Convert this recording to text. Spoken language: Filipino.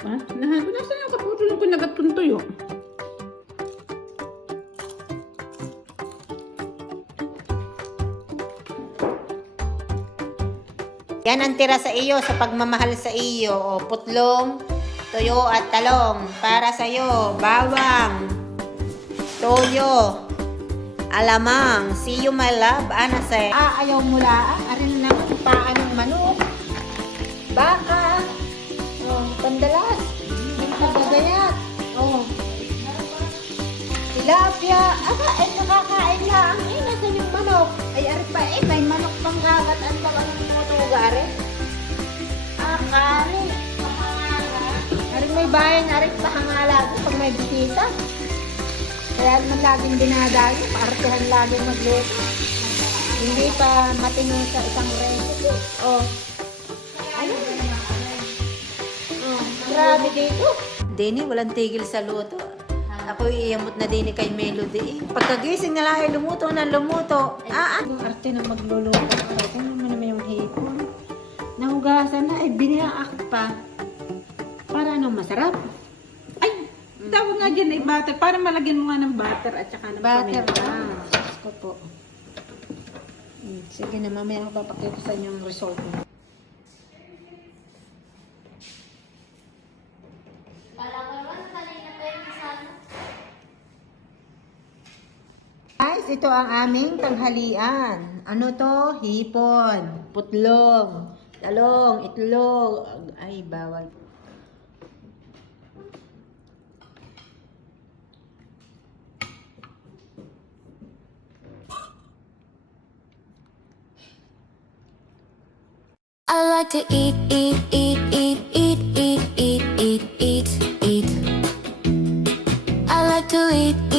Ha? Nahan ko. Nasaan yung kapuso ng kinagat kong tuyo? Yan ang tira sa iyo sa pagmamahal sa iyo. O, putlong, tuyo at talong. Para sa iyo, bawang, toyo, alamang. See you, my love. Ana say. Ayaw mo lang. Arin naman, paanong manok. Baka. Oh, pandalas. Nagagayat. Oh. Tilapia. Nakakain lang. Nasaan yung manok? Ay, ari pa may manok pang gagat. Ano ba ang matugari? Kari. Ari may bayan, ari pahangalago pag may bisita. Kaya naman laging dinadayo, paartihan laging magluto. Hindi pa matinong sa isang recipe. Oh. Ayun. Oh, grabe dito. Denny, walang tigil sa luto. Ako iiyamot na din kay Melody. Pagkagising na lang ay lumuto ng lumuto. Ang arte ng magluluto. Ano naman yung hipon. Nahugasan na, biniaak pa. Para masarap. Ay! Tawag nga dyan ay butter. Para malagyan mo nga ng butter at saka ng Butter paminta. Ito po. Sige na, mamaya ako papakita sa inyo yung result mo. Guys, ito ang aming tanghalian. Ano to? Hipon, putlong, talong, itlog. Ay, bawal. I like to eat, eat, eat, eat, eat, eat, eat, eat, eat, eat. I like to eat.